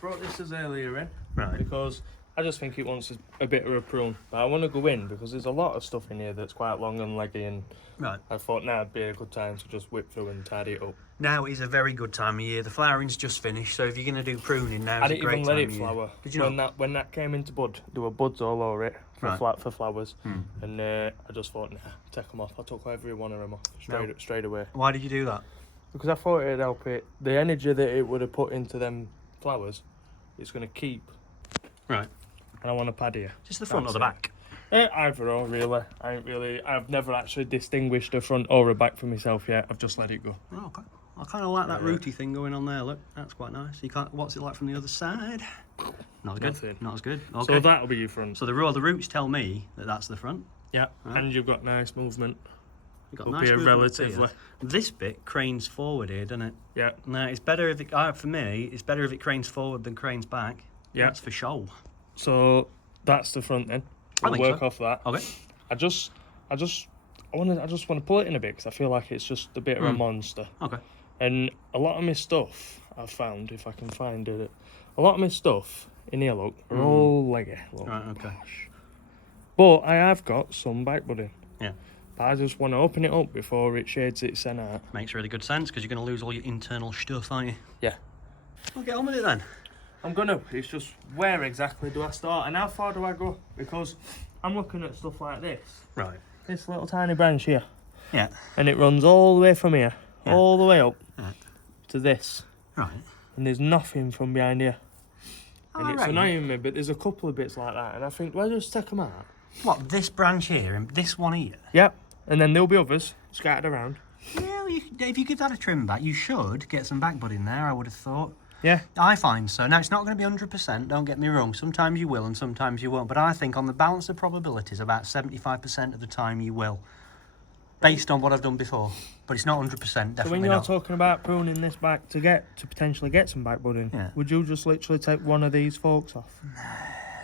brought this azalea in, Right. because I just think it wants a bit of a prune. But I want to go in because there's a lot of stuff in here that's quite long and leggy, and Right. I thought now would be a good time to just whip through and tidy it up. Now is a very good time of year. The flowering's just finished, so if you're going to do pruning, now I is a didn't great even time let of it year. flower. Did you not? When that came into bud, there were buds all over it for, Right. for flowers, and I just thought, nah, take them off. I took every one of them off straight away, Why did you do that? because I thought it'd help it. The energy that it would have put into them flowers, it's going to keep. Right. And I want to pad here. Just the front That's or the it. back? Either or, really. I've never actually distinguished a front or a back for myself yet. I've just let it go. Oh, okay. I kind of like that rooty thing going on there. Look, that's quite nice. You can't. What's it like from the other side? Not as good. Nothing. Not as good. Okay. So that'll be your front. So the roots tell me that that's the front. Yeah, Right. and you've got nice movement. You've got Up nice here movement up relatively. here. This bit cranes forward here, doesn't it? Yeah. Now it's better if it. For me, it's better if it cranes forward than cranes back. Yeah. That's for show. So that's the front then. I We'll think work so. off that. Okay. I just want to pull it in a bit because I feel like it's just a bit of a monster. Okay. And a lot of my stuff I've found, if I can find it, a lot of my stuff in here, look, are all leggy. Look. Right. Okay. But I have got some back budding. Yeah. But I just want to open it up before it shades its scent out. Makes really good sense because you're going to lose all your internal stuff, aren't you? Yeah. Well, get on with it then. I'm gonna. It's just where exactly do I start and how far do I go? Because I'm looking at stuff like this. Right. This little tiny branch here. Yeah. And it runs all the way from here, all the way up to this. Right. And there's nothing from behind here. And it's right. annoying me, but there's a couple of bits like that. And I think, do I just take them out? What, this branch here and this one here? Yep. And then there'll be others scattered around. Yeah, well, if you give that a trim back, you should get some back bud in there, I would have thought. Yeah. I find so. Now, it's not going to be 100%, don't get me wrong. Sometimes you will and sometimes you won't. But I think on the balance of probabilities, about 75% of the time you will. Based on what I've done before. But it's not 100%, definitely So when you're not. talking about pruning this back to potentially get some back budding, would you just literally take one of these forks off?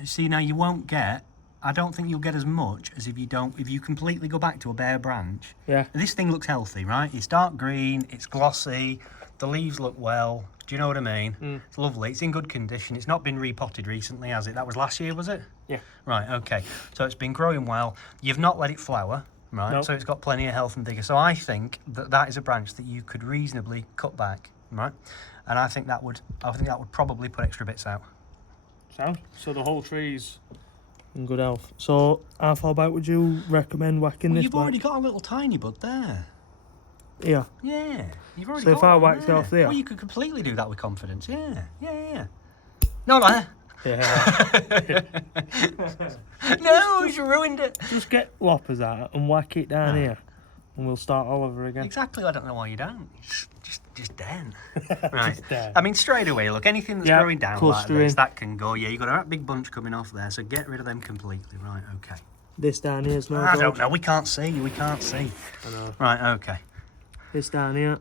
You see, now you won't get... I don't think you'll get as much as if you completely go back to a bare branch. Yeah. This thing looks healthy, right? It's dark green, it's glossy, the leaves look well. Do you know what I mean? It's lovely, it's in good condition. It's not been repotted recently, has it? That was last year, was it? Yeah. Right, okay. So it's been growing well. You've not let it flower, right? Nope. So it's got plenty of health and vigour. So I think that is a branch that you could reasonably cut back, right? And I think that would probably put extra bits out. Sound? So the whole tree's in good health. So how far back would you recommend whacking Well, this you've back? already got a little tiny bud there. Yeah. Yeah, you've already So got if I one whacked it there. off there? Well, you could completely do that with confidence. Yeah. No, no. Yeah. No, he's ruined it. Just get loppers out and whack it down here, and we'll start all over again. Exactly. I don't know why you don't. Just down. Right. down. I mean, straight away. Look, anything that's growing down like clustering. this, that can go. Yeah, you got a big bunch coming off there, so get rid of them completely. Right. Okay. This down here's no I good. don't know. We can't see. I know. Right. Okay. This down here,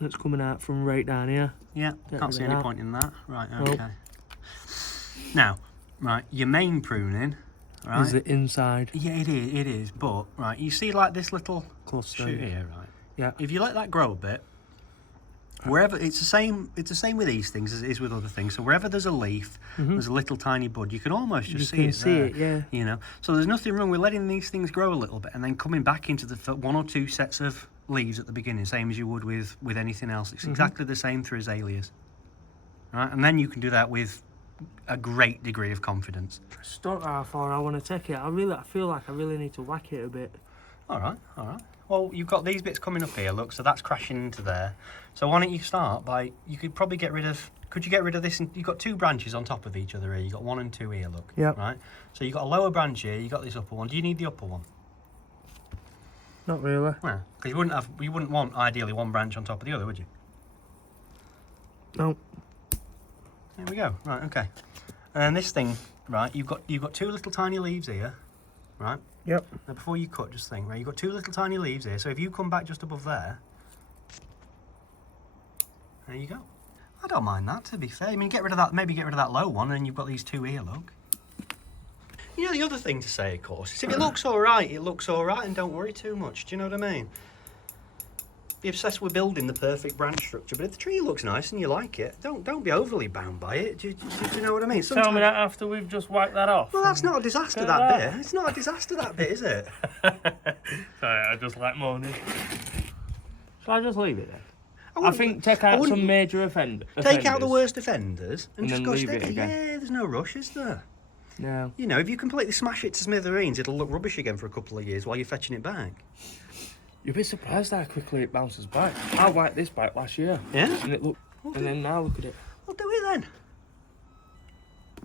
that's coming out from right down here. Yeah. Get Can't rid see of any that. point in that. Right. Nope. Okay. Now, right, your main pruning. Right. Is it inside? Yeah, it is. But right, you see like this little Cluster. shoot here, right? Yeah. If you let that grow a bit, wherever it's the same with these things as it is with other things. So wherever there's a leaf, there's a little tiny bud. You can almost just You see can it. see there, it, yeah. You know. So there's nothing wrong with letting these things grow a little bit and then coming back into the one or two sets of leaves at the beginning, same as you would with anything else. It's exactly the same through azaleas. Right, and then you can do that with a great degree of confidence. Just don't know how far I want to take it. I feel like I really need to whack it a bit. All right. Well, you've got these bits coming up here, look, so that's crashing into there. So why don't you start by, you could probably get rid of, could you get rid of this? And you've got two branches on top of each other here. You've got 1 and 2 here, look. Yeah. Right? So you've got a lower branch here, you've got this upper one. Do you need the upper one? Not really. Well, because you wouldn't want, ideally, one branch on top of the other, would you? No. There we go. Right, okay. And this thing, right, you've got two little tiny leaves here, right? Yep. Now before you cut, just think, right, you've got two little tiny leaves here, so if you come back just above there, there you go. I don't mind that, to be fair. I mean, maybe get rid of that low one, and you've got these two here, look. You know, the other thing to say, of course, is if it looks all right, and don't worry too much. Do you know what I mean? Be obsessed with building the perfect branch structure, but if the tree looks nice and you like it, don't be overly bound by it. Do you know what I mean? Tell me that after we've just whacked that off. Well, that's not a disaster, that bit. It's not a disaster, that bit, is it? Sorry, I just like moaning. Shall I just leave it then? I think take out some major offenders. Take out the worst offenders and just then go leave it steady. again. Yeah, there's no rush, is there? No. You know, if you completely smash it to smithereens, it'll look rubbish again for a couple of years while you're fetching it back. You'll be surprised how quickly it bounces back. I wiped this back last year. Yeah? And it looked. And then now look at it. Well, do it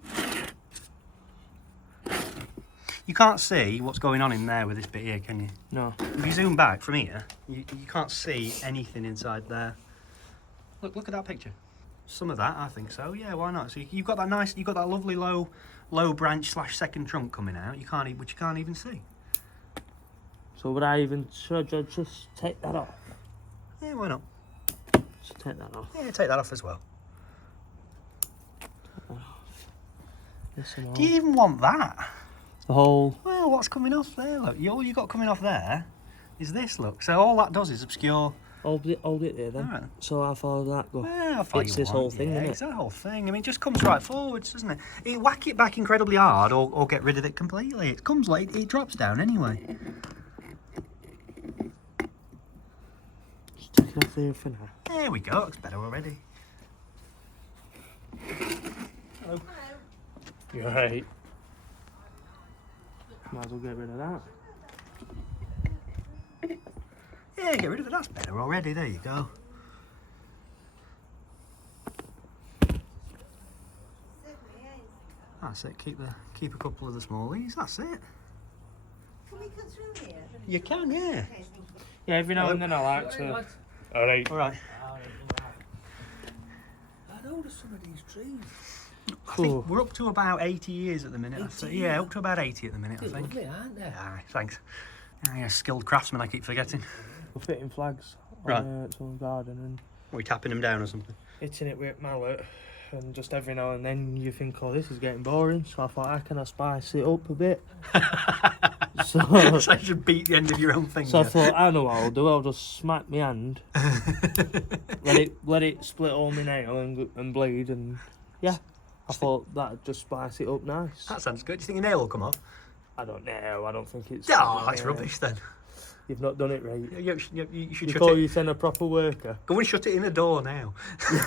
then. You can't see what's going on in there with this bit here, can you? No. If you zoom back from here, you can't see anything inside there. Look at that picture. Some of that, I think so. Yeah, why not? So you've got that lovely low branch / second trunk coming out. Which you can't even see. So should I just take that off? Yeah, why not? Just take that off. Yeah, take that off as well. Yes, Do you even want that? The whole. Well, what's coming off there? Look, all you got coming off there is this. Look, so all that does is obscure. Hold it there then. Right. So how far does that go? Well, how far It's you this want. whole thing, yeah, isn't it? it's that whole thing. I mean, it just comes right forwards, doesn't it? Whack it back incredibly hard, or get rid of it completely. It comes like it drops down anyway. Just take it off there for now. There we go. Looks better already. Hello. You're right. Might as well get rid of that. Yeah, get rid of it. That's better already. There you go. That's it. Keep a couple of the smallies. That's it. Can we cut through here? You can, yeah. Yeah, every now and then I like to. Alright. All right. I noticed some of these trees. I think we're up to about 80 years at the minute. I think. Yeah, up to about 80 at the minute, I They're think. lovely, aren't they? Ah, thanks. Yeah, skilled craftsman, I keep forgetting. We're fitting flags Right. on someone's garden and Are we tapping them down or something? hitting it with a mallet. And just every now and then you think, oh, this is getting boring. So I thought, how can I spice it up a bit? So you should beat the end of your own finger. So I thought, I know what I'll do. I'll just smack my hand, let it split all my nail and bleed, and yeah. I thought that'd just spice it up nice. That sounds good. Do you think your nail will come off? I don't know. I don't think it's. Oh, that's rubbish then. You've not done it right. You should You shut call it. yourself a proper worker. Go and shut it in the door now. I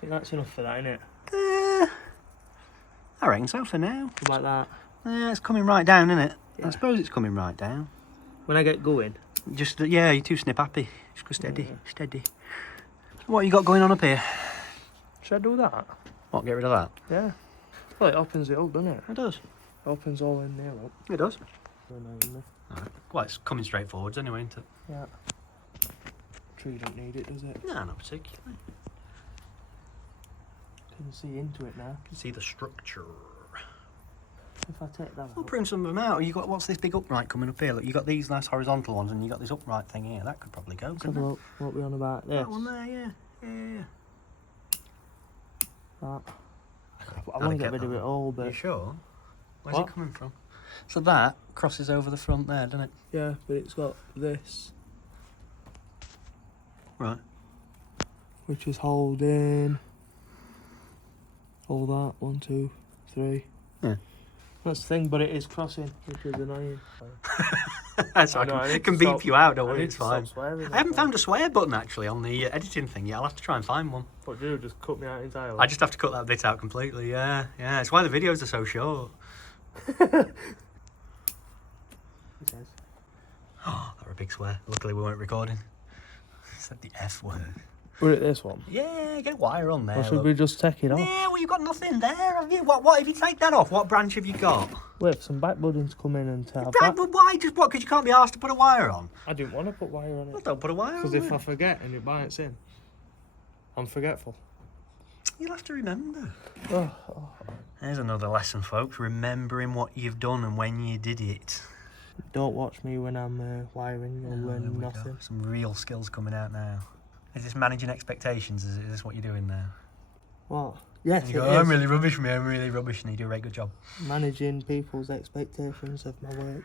think that's enough for that, innit? I reckon so for now. Like that. Yeah, it's coming right down, isn't it? Yeah. I suppose it's coming right down. When I get going. Just, yeah, you're too snip happy. Just go steady, steady. What you got going on up here? Should I do that? What, get rid of that? Yeah. Well, it opens it up, doesn't it? It does. It opens all in there up. It does. Right. Alright. Well, it's coming straight forwards anyway, isn't it? Yeah. Tree don't need it, does it? No, not particularly. Can see into it now. You can see the structure. If I take that We'll out. prune some of them out. You got, what's this big upright coming up here? Look, you got these nice horizontal ones, and you got this upright thing here. That could probably go. Let's have Couldn't a it? look. What we on about this? That one there, yeah, yeah. That. I want to get rid of it all, Are but you sure? Where's What? it coming from? So that crosses over the front there, doesn't it? yeah, but it's got this, Right. which is holding all that. 1, 2, 3. Yeah. That's the thing, but it is crossing, which is annoying. That's I right. know, I need It can to beep stop- you out, don't I worry, need it's to stop fine. swearing, I haven't that's found a swear button actually on the editing thing yet. I'll have to try and find one. What do you do? Just cut me out entirely? I just have to cut that bit out completely, yeah. Yeah, it's why the videos are so short. It says. Oh, that were a big swear. Luckily we weren't recording. Said the F word. Put it this one. Yeah, get a wire on there. Or should look. we just take it off? Yeah, well, you've got nothing there, have you? What if you take that off? What branch have you got? Wait for some back buddings to come in and have Right, that. but why? Just what? Because you can't be asked to put a wire on? I didn't want to put wire on Well, it. don't put a wire on Because if it. I forget and it bites in, I'm forgetful. You'll have to remember. Oh, There's another lesson, folks. Remembering what you've done and when you did it. don't watch me when I'm wiring. You'll There learn we go. nothing. Some real skills coming out now. Is this managing expectations? Is this what you're doing now? What? Yes, And it you go, I'm is. really rubbish, me. I'm really rubbish, and you do a very good job. Managing people's expectations of my work.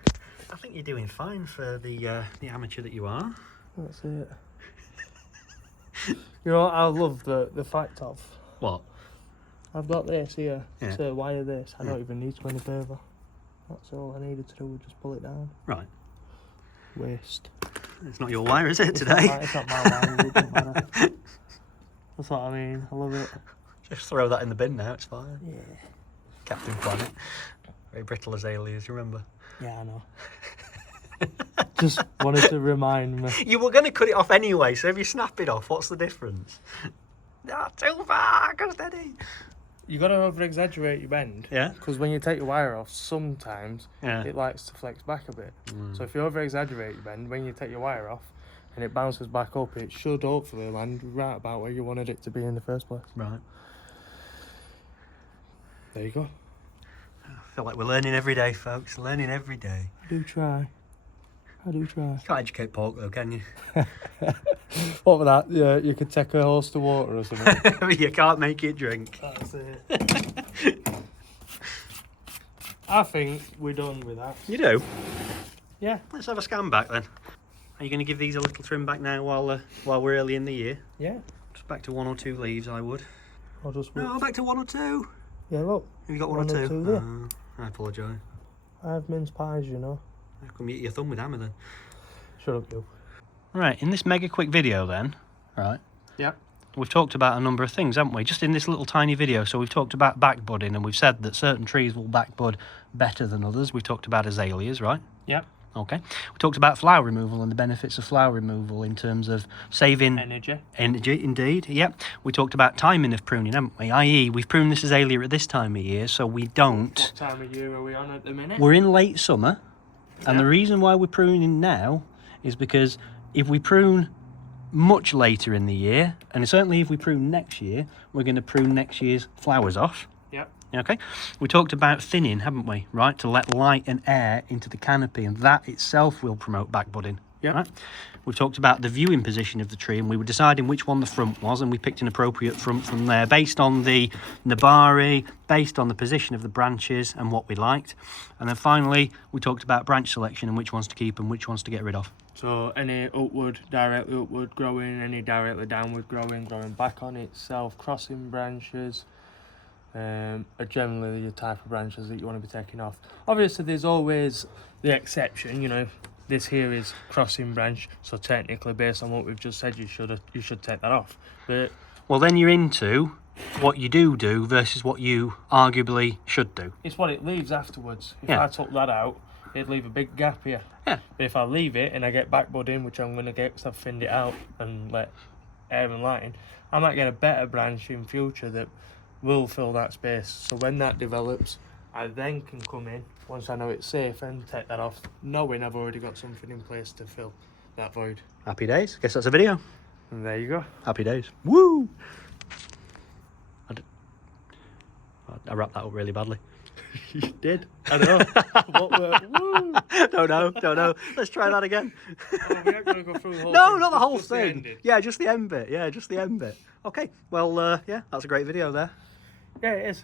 I think you're doing fine for the amateur that you are. That's it. You know what I love the fact of? What? I've got this here Yeah. to wire this. I Yeah. don't even need to go any further. That's all I needed to do was just pull it down. Right. Waste. It's not your wire, is it, It's today? not my wire, it doesn't matter. That's what I mean. I love it. Just throw that in the bin now, it's fine. Yeah. Captain Planet. Very brittle azaleas, you remember? Yeah, I know. Just wanted to remind me. You were going to cut it off anyway, so if you snap it off, what's the difference? Not too far, go steady. You got to over-exaggerate your bend. Yeah? Because when you take your wire off, sometimes Yeah. it likes to flex back a bit. So if you over-exaggerate your bend, when you take your wire off and it bounces back up, it should hopefully land right about where you wanted it to be in the first place. Right. There you go. I feel like we're learning every day, folks. Learning every day. I do try. You can't educate pork, though, can you? What was that? Yeah, you could take a horse to water or something. You can't make it drink. That's it. I think we're done with that. You do? Yeah. Let's have a scan back then. Are you going to give these a little trim back now while we're early in the year? Yeah. Just back to 1 or 2 leaves, I would. I'll just No, back to 1 or 2. Yeah, look. Have you got 1 or 2? there. I apologise. I have mince pies, you know. How come you eat your thumb with hammer then? Shut up, you. Right, in this mega quick video then, right, Yep. we've talked about a number of things, haven't we? Just in this little tiny video. So we've talked about backbudding, and we've said that certain trees will backbud better than others. We've talked about azaleas, right? Yep. Okay. We talked about flower removal and the benefits of flower removal in terms of saving Energy. energy, indeed. Yep. We talked about timing of pruning, haven't we? I.e., we've pruned this azalea at this time of year, so we don't. What time of year are we on at the minute? We're in late summer, and the Yeah. reason why we're pruning now is because if we prune much later in the year, and certainly if we prune next year, we're going to prune next year's flowers off. Yep. Okay, we talked about thinning, haven't we? Right, to let light and air into the canopy, and that itself will promote backbudding. Yep. Right? We talked about the viewing position of the tree, and we were deciding which one the front was, and we picked an appropriate front from there based on the nabari, based on the position of the branches and what we liked. And then finally, we talked about branch selection and which ones to keep and which ones to get rid of. So any upward, directly upward growing, any directly downward growing, growing back on itself, crossing branches, are generally the type of branches that you want to be taking off. Obviously, there's always the exception, you know. This here is crossing branch, so technically, based on what we've just said, you should take that off. But Well, then you're into what you do versus what you arguably should do. it's what it leaves afterwards. If Yeah. I took that out, it'd leave a big gap here. Yeah. But if I leave it and I get backbudding, which I'm going to get because I've thinned it out and let air and light in, I might get a better branch in future that will fill that space. So when that develops, I then can come in, once I know it's safe, and take that off, knowing I've already got something in place to fill that void. Happy days. Guess that's a video. And there you go. Happy days. Woo! I wrapped that up really badly. You did. I know. What were, woo! Don't know. Let's try that again. Oh, we aren't going to go through the whole No, thing. not the whole just the thing. ending. Yeah, just the end bit. Okay, well, yeah, that's a great video there. Yeah, it is.